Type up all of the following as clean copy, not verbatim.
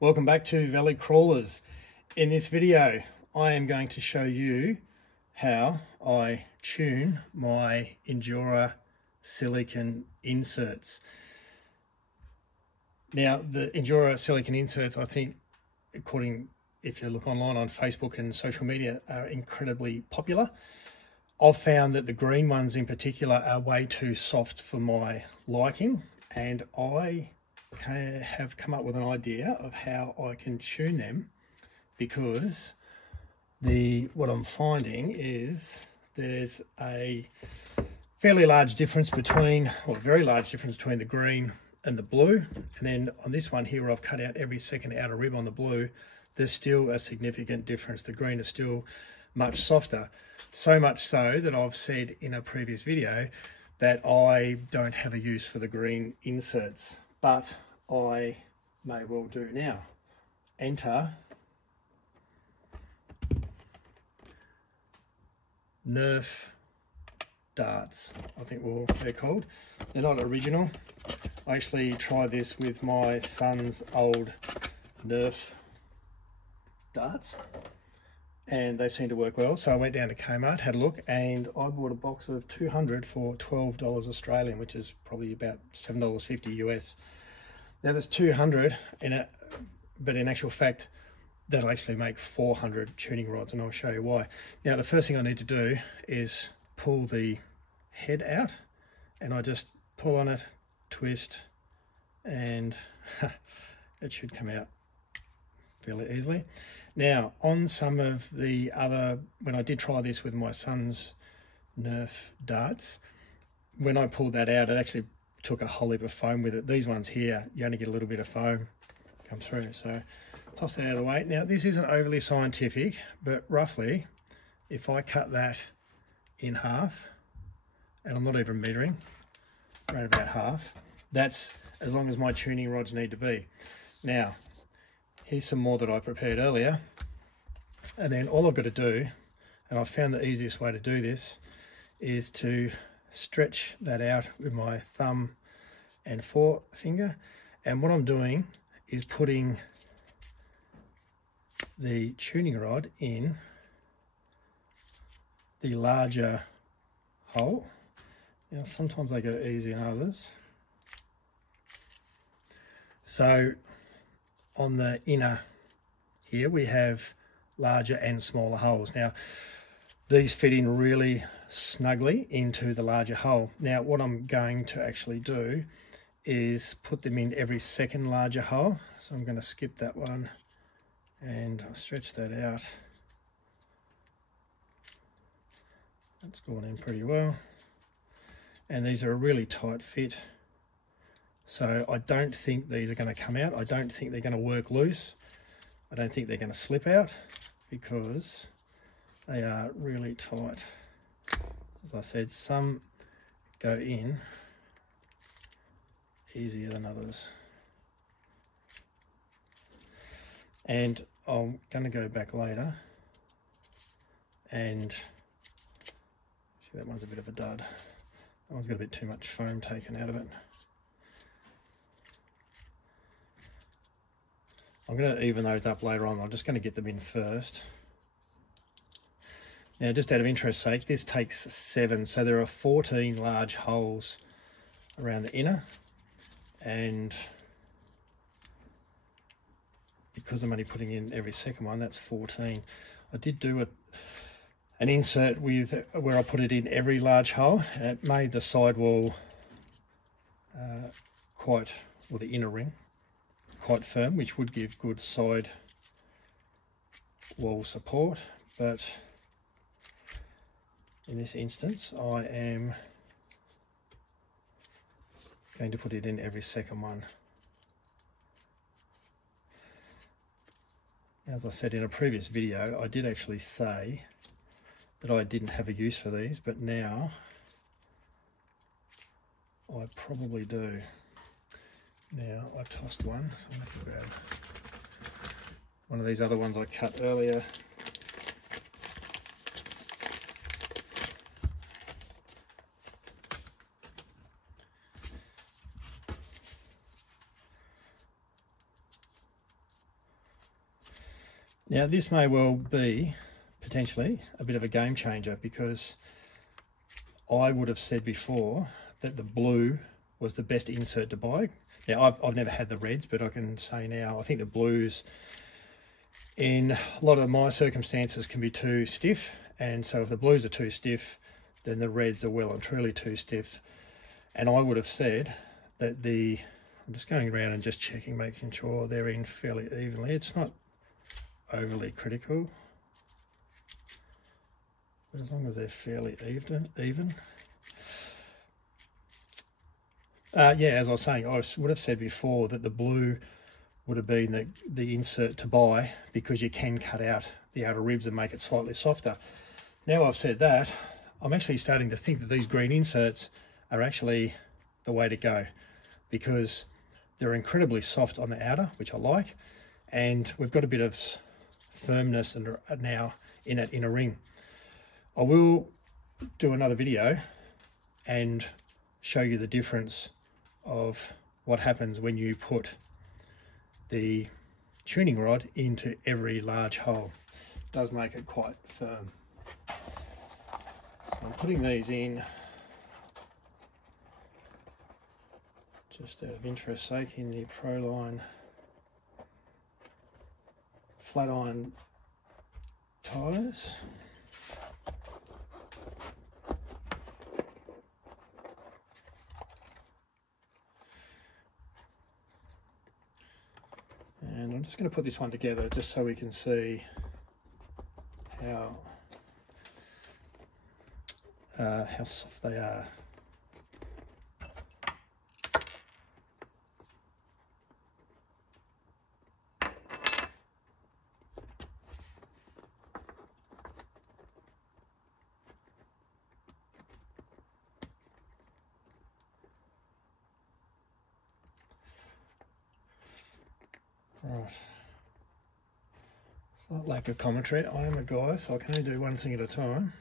Welcome back to Valley Crawlers. In this video I am going to show you how I tune my Injora Silicone Inserts. Now the Injora Silicone Inserts, I think, if you look online on Facebook and social media, are incredibly popular. I've found that the green ones in particular are way too soft for my liking, and I have come up with an idea of how I can tune them, because what I'm finding is there's a fairly large difference between, or a very large difference between the green and the blue. And then on this one here, where I've cut out every second outer rib on the blue, there's still a significant difference. The green is still much softer. So much so that I've said in a previous video that I don't have a use for the green inserts, but I may well do now. Enter Nerf darts, I think they're called. They're not original. I actually tried this with my son's old Nerf darts and they seem to work well. So I went down to Kmart, had a look, and I bought a box of 200 for $12 Australian, which is probably about $7.50 US. Now there's 200 in it, but in actual fact, that'll actually make 400 tuning rods, and I'll show you why. Now the first thing I need to do is pull the head out, and I just pull on it, twist, and it should come out fairly easily. Now on some of the other, when I did try this with my son's Nerf darts, when I pulled that out, it actually took a whole heap of foam with it. These ones here, you only get a little bit of foam come through, so toss that out of the way. Now this isn't overly scientific, but roughly if I cut that in half, and I'm not even measuring, around about half, that's as long as my tuning rods need to be. Now here's some more that I prepared earlier, and then all I've got to do, and I've found the easiest way to do this, is to stretch that out with my thumb and forefinger. And what I'm doing is putting the tuning rod in the larger hole. Now sometimes they go easy in others. So on the inner here we have larger and smaller holes. Now these fit in really snugly into the larger hole. Now what I'm going to actually do is put them in every second larger hole. So I'm going to skip that one and I'll stretch that out. That's gone in pretty well. And these are a really tight fit. So I don't think these are going to come out. I don't think they're going to work loose. I don't think they're going to slip out, because they are really tight. As I said, some go in easier than others. And I'm going to go back later and see, that one's a bit of a dud. That one's got a bit too much foam taken out of it. I'm going to even those up later on. I'm just going to get them in first. Now, just out of interest's sake, this takes 7, so there are 14 large holes around the inner, and because I'm only putting in every second one, that's 14. I did do an insert with where I put it in every large hole, and it made the sidewall or the inner ring, quite firm, which would give good side wall support. But in this instance, I am going to put it in every second one. As I said in a previous video, I did actually say that I didn't have a use for these, but now I probably do. Now I tossed one, so I'm going to grab one of these other ones I cut earlier. Now this may well be potentially a bit of a game changer, because I would have said before that the blue was the best insert to buy. Now I've never had the reds, but I can say now I think the blues in a lot of my circumstances can be too stiff, and so if the blues are too stiff, then the reds are well and truly too stiff. And I would have said that I'm just going around and just checking, making sure they're in fairly evenly. It's not overly critical, but as long as they're fairly even. Yeah, as I was saying, I would have said before that the blue would have been the insert to buy, because you can cut out the outer ribs and make it slightly softer. Now I've said that, I'm actually starting to think that these green inserts are actually the way to go, because they're incredibly soft on the outer, which I like, and we've got a bit of firmness now in that inner ring. I will do another video and show you the difference of what happens when you put the tuning rod into every large hole. It does make it quite firm. So I'm putting these in just out of interest sake in the Proline flat iron tyres. And I'm just going to put this one together just so we can see how soft they are. Right. Slight lack of commentary. I am a guy, so I can only do one thing at a time.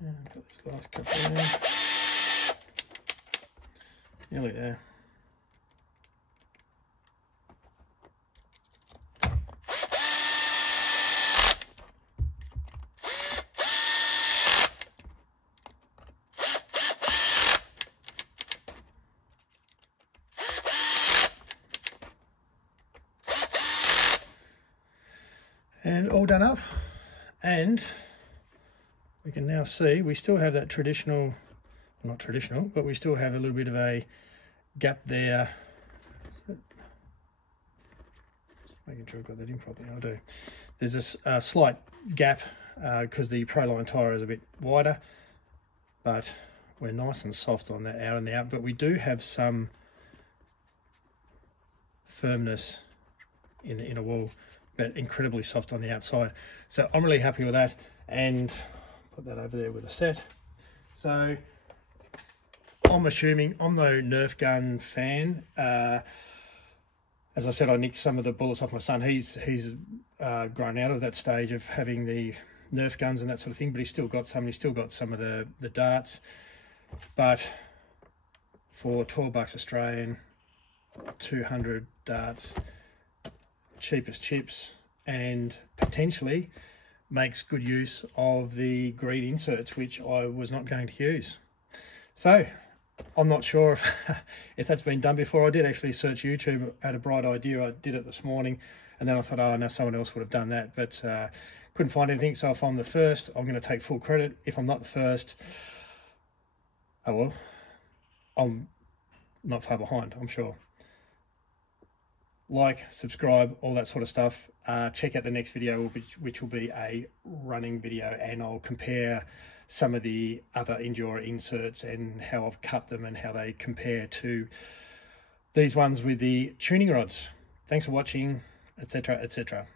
And put this last couple in. Nearly there. And all done up, and we can now see we still have that traditional, not traditional, but we still have a little bit of a gap there. Just making sure I've got that in properly. I do. There's a slight gap because the Proline tyre is a bit wider, but we're nice and soft on that out and out. But we do have some firmness in the inner wall, but incredibly soft on the outside. So I'm really happy with that, and put that over there with a set. So I'm assuming, I'm no Nerf gun fan. As I said, I nicked some of the bullets off my son. He's grown out of that stage of having the Nerf guns and that sort of thing, but he's still got some. He's still got some of the darts. But for $12 Australian, 200 darts, cheapest chips, and potentially makes good use of the green inserts, which I was not going to use. So I'm not sure if that's been done before. I did actually search YouTube, had a bright idea. I did it this morning, and then I thought, oh no, someone else would have done that, but couldn't find anything. So if I'm the first, I'm going to take full credit. If I'm not the first, oh well, I'm not far behind, I'm sure. Like, subscribe, all that sort of stuff. Check out the next video, which will be a running video, and I'll compare some of the other Injora inserts and how I've cut them and how they compare to these ones with the tuning rods. Thanks for watching, etc., etc.